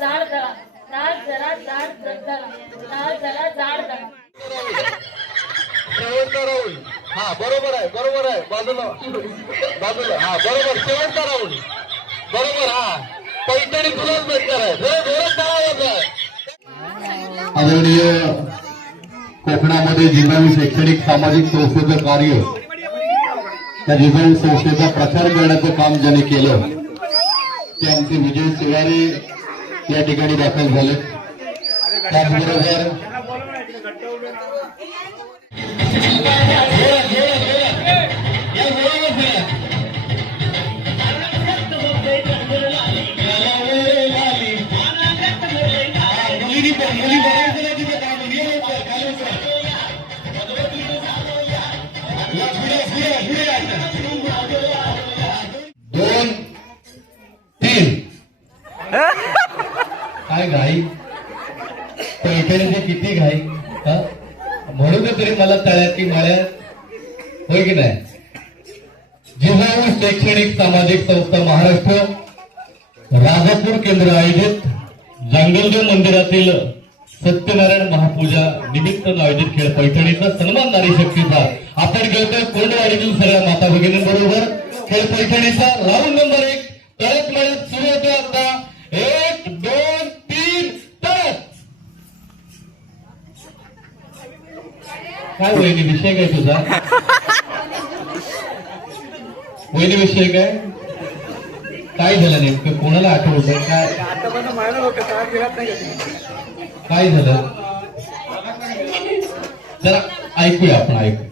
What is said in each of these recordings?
जाड दळा, राज जरा जाड दळा, राज जरा जाड दळा. शेवटचा राऊंड. हा बरोबर आहे, बरोबर आहे. बाजूला बाजूला. हा बरोबर, शेवटचा राऊंड. बरोबर. हा पैठणी तुलाच भेटणार आहे. जोरात दळावायचं आहे. आदरणीय कोकणामध्ये जिजाऊ शैक्षणिक सामाजिक संस्थेचं कार्य, त्या जिजाऊ संस्थेचा प्रचार करण्याचं काम ज्याने केलं ते आमचे विजय शिवारे या ठिकाणी दाखल झाले. त्याचबरोबर दोन तीन काय घाई पैठणीची किती घाई म्हणून तरी मला तळ्यात की माळ्यात होय की नाही. जिजाऊ शैक्षणिक सामाजिक संस्था महाराष्ट्र राजापूर केंद्र आयोजित जांगलदेव मंदिरातील सत्यनारायण महापूजा निमित्त आयोजित खेळ पैठणीचा सन्मान नारी शक्तीचा आपण घेतोय कोंडवाडीतील सगळ्या माता भगिनींबरोबर. खेळ पैठणीचा राऊंड नंबर 1 तळ्यात मळ्यात सुरू होतो. आता 1 2 3 तळ्यात. काय वहिनी विषय काय तुझा? वहिनी विषय काय झालं नेमकं? कोणाला आठवलं काय झालं? जरा ऐकूया आपण ऐकू.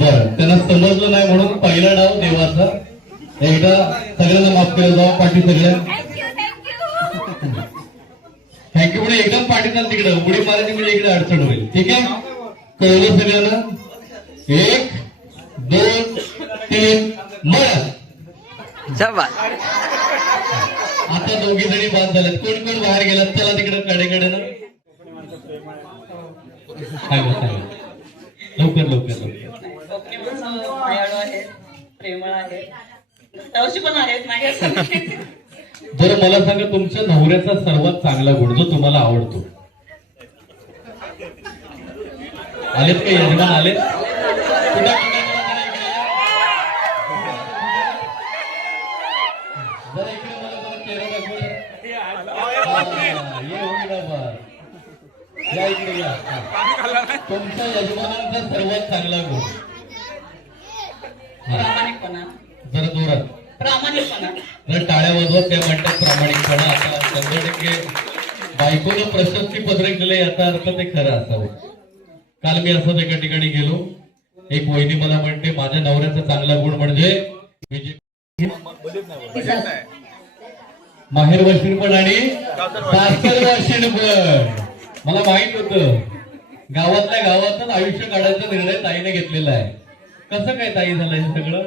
बरं, त्यांना समजलं नाही म्हणून पहिला डाव देवाचा. एकदा सगळ्यांना माफ केलं जावं. पाठी सगळ्या थँक्यू. पुढे एकदम पाठी चाल तिकडे उडी मारायची म्हणजे इकडे अडचण होईल. ठीक आहे, कळलं सगळ्यांना? 1 2 3 मळा. आता दोघी जणी बाद झाल्यात. कोण कोण बाहेर गेलात? चला तिकडे कडेकडे ना. लवकर लवकर लवकर. बरं मला सांगा, तुमच्या नवऱ्याचा सर्वात चांगला गुण जो तुम्हाला आवडतो? आलेत का यजमान? आलेत? जरा इकडे मला जरा चेहरा दाखवला. या इकडे या. तुमच्या यजमानांचा सर्वात चांगला गुण? जरा जोरात प्रामाणिकपणा. जर टाळ्या वाजवत त्या म्हणतात प्रामाणिकपणा. आता 100% बायकोनं प्रशस्ती पत्रक दिलं याचा अर्थ ते खरं असावं. काल मी असंच एका ठिकाणी गेलो. एक वहिनी मला म्हणते माझ्या नवऱ्याचा चांगला गुण म्हणजे माहेर वाशिण पण आणि सासर वाशिण पण. मला माहित होतं गावातल्या गावातच आयुष्य काढायचा निर्णय ताईने घेतलेला आहे. कसं काय ताई झालं हे सगळं?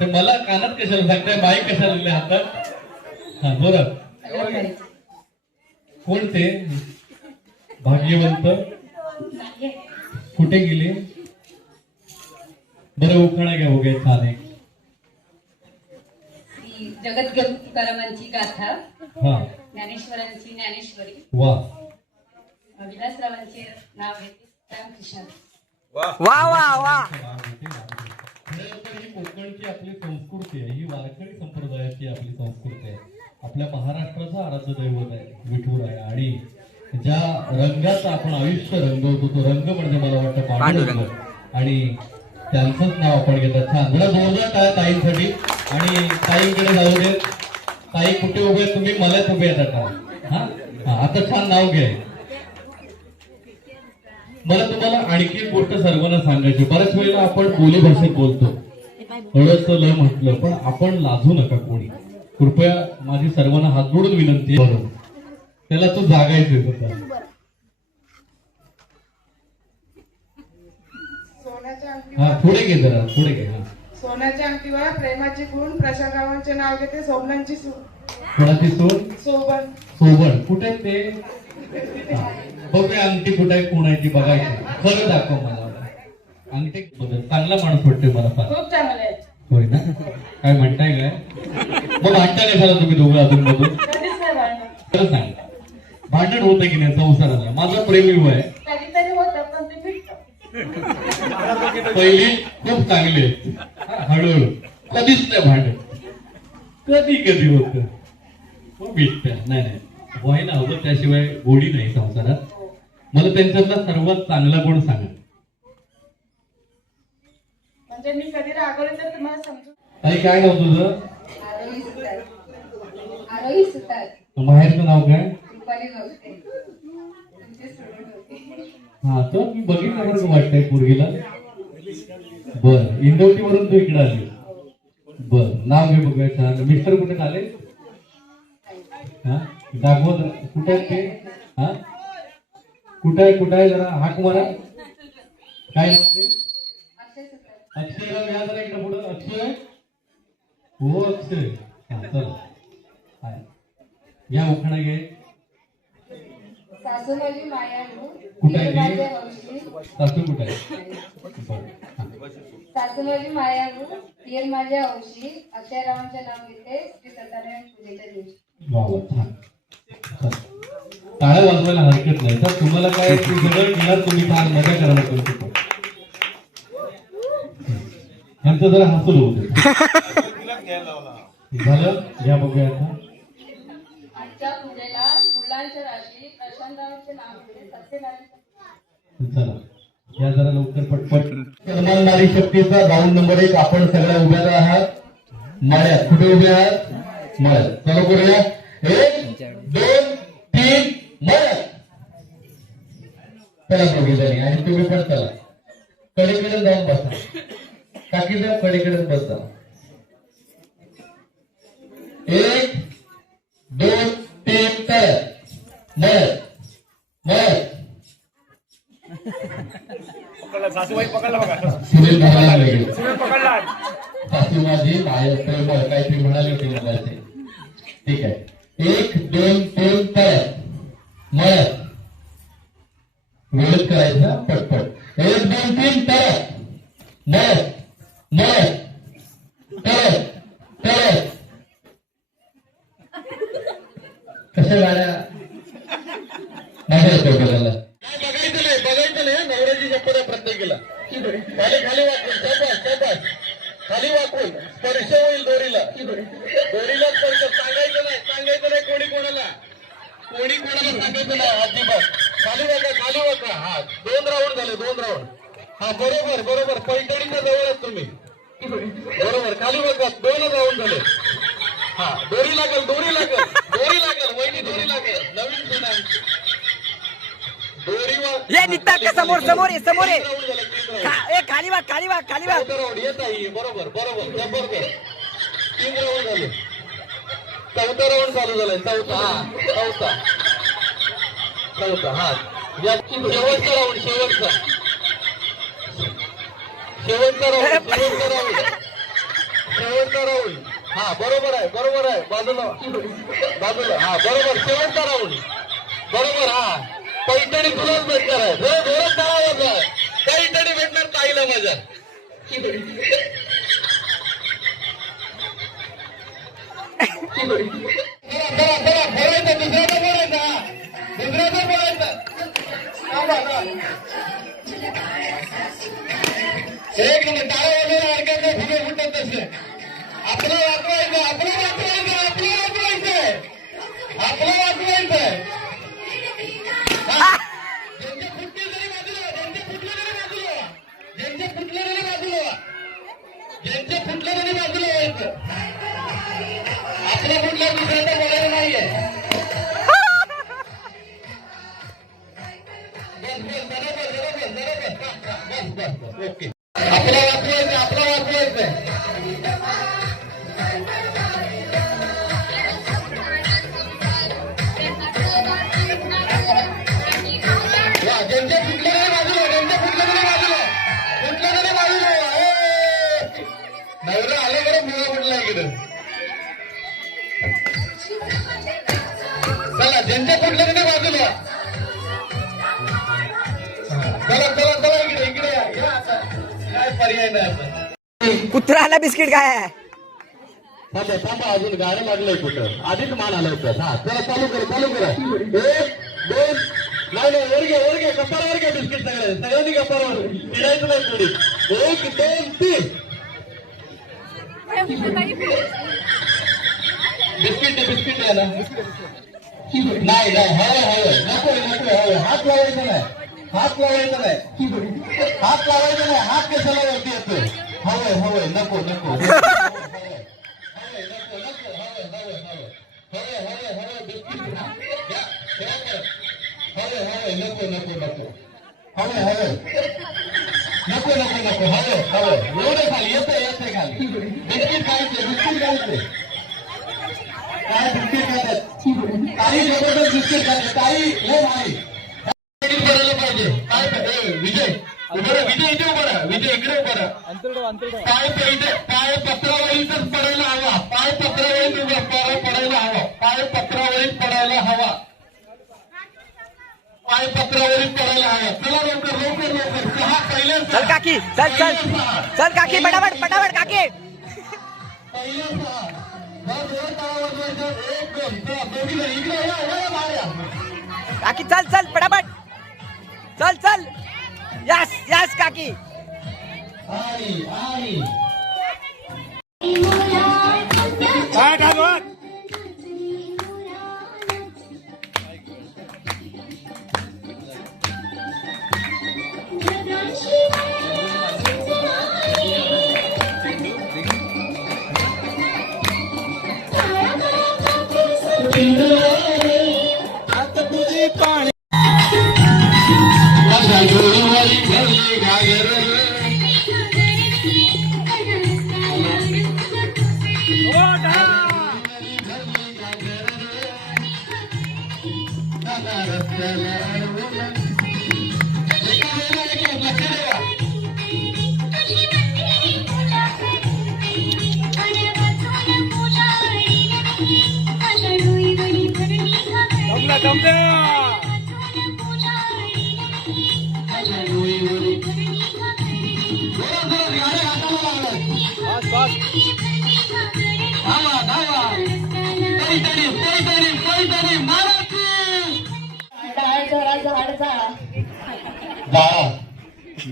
ते मला कानात कशाला सांगताय? बाईक कशाला दिले हातात? हा बरं. कोण ते भाग्यवंत? कुठे गेले? बरं उखाणा घ्या. हो गया छान आहे. जगद्गुरु तुकारामांची गाथा, हा ज्ञानेश्वरांची ज्ञानेश्वरी, वा. विलासरावांचे नाव आहे रामकृष्ण. वा वा वा. ही कोकणची आपली संस्कृती आहे. ही वारकरी संप्रदायाची आपली संस्कृती आहे. आपल्या महाराष्ट्राचं आराध्य दैवत आहे विठुर आहे. आणि ज्या रंगाचा आपण आयुष्य रंगवतो तो रंग म्हणजे मला वाटतं पांडुरंग. आणि त्यांचंच नाव आपण घेतात. छान. जरा जोरदार टाळ्या ताईंसाठी. आणि ताईंकडे जाऊ देत. ताई कुठे उभे? तुम्ही मलाच उभे आहेत आता. हा आता छान नाव घ्या. मला तुम्हाला आणखी एक गोष्ट सर्वांना सांगायची. बऱ्याच वेळेला आपण बोली भाषेत बोलतो. अडच ल म्हटलं पण आपण लाजू नका कोणी. कृपया माझी सर्वांना हात जोडून विनंती आहे. बरोबर त्याला तो जागायचे होता. हा पुढे घे जरा पुढे घे. हा सोन्याच्या अंगठीवर प्रेमाची खूण प्रशांतरावांचे नाव घेते. सोबनांची सून. कोणाची सून? सोबन. सोबण कुठे ते? बघूया अंगठी कुठे आहे खूण आहे ती बघायची. खरं दाखव मला. अंगठी बदल चांगला माणूस वाटते मला. खूप चांगले आहेत. होय ना? काय म्हणताय काय? मग भांडता नाही झाला तुम्ही दोघं अजून मधून? कधीच नाही भांडण. खरं सांगा, भांडण होतं की नाही संसाराला? माझं प्रेमी आहे. कधीतरी होतं पण ते फिटतं. पहिली खूप चांगली आहे, हळूहळू कधीच नाही भांडण, कधी कधी होत मग भेटत. नाही नाही, व्हायला हवं, त्याशिवाय गोडी नाही संसारात. मला त्यांच्यातला सर्वात चांगला गुण सांगा. म्हणजे मी कधी रागवले तर तुम्हाला समजू. ताई, काय नाव तुझं? आरोही सुतार. आरोही सुतार. माहेरचं नाव काय? रुपाली गवते. तुमचे सोडून होते. हा, तर मी बघितलं बरं का वाटतंय पोरगीला. बर, इंदौटी वरून तू इकडे आली. बर, नाव घे बघायचं. मिस्टर कुठे आले? हा, दाखवत कुठे आहेत ते? हा, कुठे आहे जरा हाक मारा. काय नाव ते? अक्षय सुतार. अक्षयला मिळा जरा इकडे पुढं. अक्षय, हो अक्षय. हा, चल घ्या, उखाणा घे. सासू माझी मायाळू. कुठे आहे माझे ती? हौशी. सासू कुठे आहे? बरं, हा. सासू माझी मायाळू. पीर माझ्या हौशी. अक्षयरावांचे नाव घेते श्री सत्यनारायण पूजेच्या दिवशी. वा वा, छान. चल. टाळ्या वाजवायला हरकत नाही. तर तुम्हाला काय सगळं दिलं, तुम्ही छान मजा करायला करू शकतो. यांचं जरा हसूल होते. झालं, घ्या बघूया आता. आजच्या पूजेला फुलांच्या राशी प्रशांतरावांचे नाव घेते सत्यनारायण. चला, या जरा लवकर पटपट. सन्मान नारी शक्तीचा राऊंड नंबर 1. आपण सगळ्या उभ्या आहात माळ्यात. कुठे उभे आहात? माळ्यात. चला करूया. 1 2 3 माळ्यात. चला दोघी जणी, आणि तुम्ही पण चला. कडेकडे जाऊन बसा. काकीला कडेकडे बसा. 1 2 3 माळ्यात. माळ्यात. सासूबाई पकडला बघा. सुनील म्हणायला लागले. पकडला. सासू माझी माया प्रेमळ काहीतरी म्हणाले होते मला ते. ठीक आहे. 1 2 3 तळ्यात. मळ्यात. वेळच करायचा पटपट. 1 2 3 तळ्यात. मळ्यात. मळ्यात. तळ्यात. तळ्यात. कशा गाड्या माझ्या झाला. बघायचं नाही नवऱ्याची शपथ आहे प्रत्येकीला. खाली वाकून शाबास. खाली वाकून स्पर्श होईल दोरीला. दोरीला स्पर्श. सांगायचं नाही कोणी कोणाला सांगायचं नाही अजिबात. खाली वाका. हा, 2 राऊंड झाले, 2 राऊंड. हा, बरोबर. पैठणीच्या जवळच तुम्ही. बरोबर, खाली वाका. 2 राऊंड झाले. हा, दोरी लागेल. वहिनी दोरी लागेल. नवीन सुना दोरी ये निघतात का? समोर ये. खाली वाग. येत आहे. बरोबर. जबरदस्त. 3 राऊंड झाले. 4था राऊंड चालू झालाय. चौथा. हा, या शेवटचा राऊंड. हा, बरोबर आहे. बाजूला. हा, बरोबर. शेवटचा राऊंड. बरोबर. हा, पैठणी तुलाच भेटणार आहे. जोरात टाळा. पैठणी भेटणार ताईला माझ्या. एक मिनिट. टाळा वगैरे ऐकायचं, फुगे फुटत तसे. आपलं वाचवायचं. ज्यांचे फुटले तरी बाजूला व्हायचं. आपल्या फुटल्या दुसऱ्यांदा बोलायला नाहीये. बस. ओके. आपला वाचवायचं. ज्यांच्या फुटल्या तरी बाजूला. नवरा आले बरं, मुळा फुटला इकडे. चला, ज्यांच्या फुटल्या तरी बाजूला. चला इकडे या. काय पर्याय नाही आता. कुत्रा आला बिस्किट काय आहे थांबा थांबा अजून गाडं लागलंय कुठं आधीच मान आलं होतं. हा चला चालू करा 1 2 नाही वर घे कपारावर घ्या बिस्किट सगळ्यांनी कपारावर फिरायचं नाही थोडी 1 2 3 बिस्किट आहे ना नाही हवं नको हात लावायचं नाही हात कशाला वरती येतोय हवंय नको एवढे खाली येते खाली बिस्किट खायचे काय बिस्किट खातात काही जबरदस्त बिस्किट खाते काही लय भारी करायला पाहिजे काय विजय इथे उभा राहा विजय इकडे उभा राहा पाय पत्रावळीतच पडायला हवा पाय पत्रावळीत पडायला हवा चला लवकर सहा पहिले चल काकी चल काकी पटापट काकी पहिल्या सहा काकी चल पटापट चल यस काकी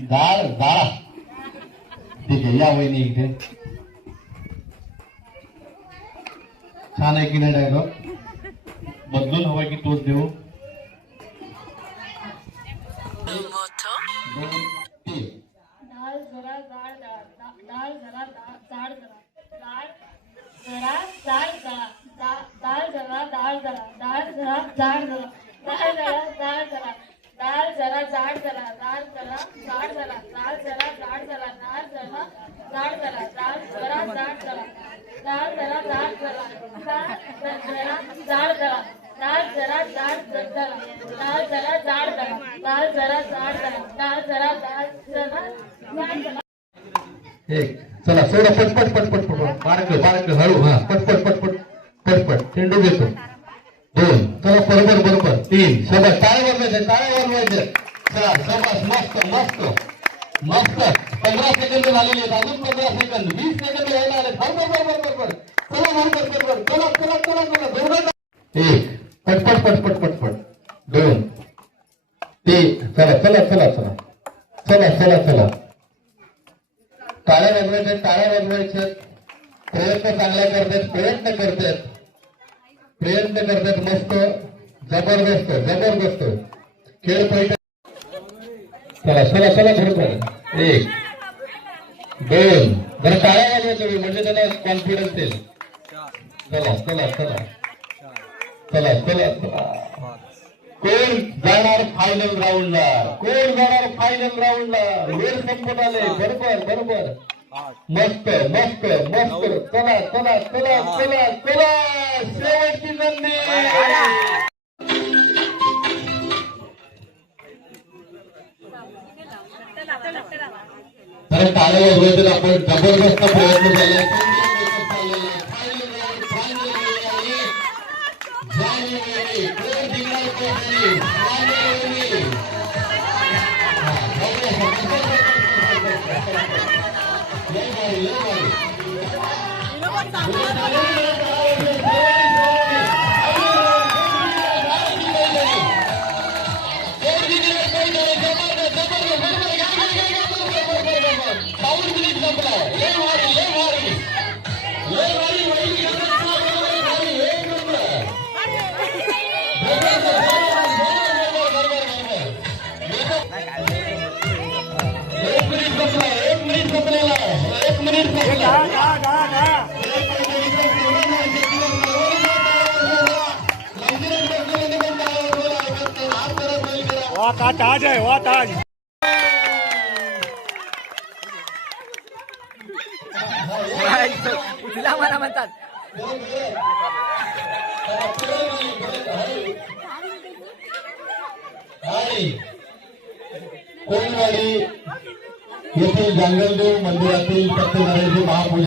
जाळा ठीक आहे या वहिनी इथे छान आहे की नाही डायलॉग बदलून हवाय की तोच देऊ डाळ जरा जाड डाळ जरा जाड डाळ जरा जाड एक चला सोडा पटपट बारक हळू हा पटपट चेंडू घेतो 2 चला बरोबर 3 शाबास टाळ्या वाजवायचे चला शाबास मस्त 15 सेकंद झालेले आहेत अजून 15 सेकंद 20 सेकंद व्हायला आले बरोबर चला एक पटपट 2 3 चला टाळ्या वाजवायच्या प्रयत्न चांगला करतात मस्त जबरदस्त खेळ पाहिजे चला बरोबर 1 2 जरा टाळ्या वाजवायचं म्हणजे त्याला कॉन्फिडन्स येईल चला कोण जाणार फायनल राऊंडला वेळ संपत आले बरोबर मस्त चला शेवटची संधी तर टाळ्या वाजवायचे आपण जबरदस्त प्रयत्न झाले भारी लय भारी ताज आहे वा ताज तुला मला म्हणतात कोणवाडी येथील जांगलदेव मंदिरातील सत्यनारायणची महापूजा